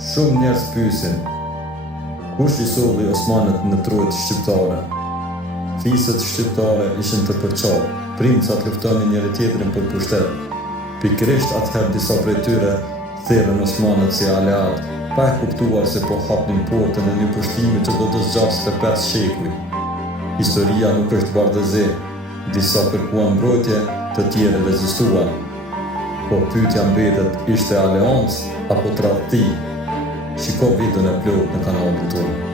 Shumë njerëz pyesin, kush I solli Osmanët në trojtë shqiptare? Fisët shqiptare ishin të përqarë, primcat luftonin njëri tjetrin për pushtet. Pikërisht atëherë disa prej tyre therrën Osmanët si aleat, pa e kuptuar se po hapnin portën e një pushtimi që do të zgjasë 5 shekuj. Historia nuk është bardhëzi, disa kërkuan mbrojtje, të tjerë rezistuan. Po pyetja mbetet, ishte aleancë apo tradhti? Shiko videon e plot në kanalin tonë.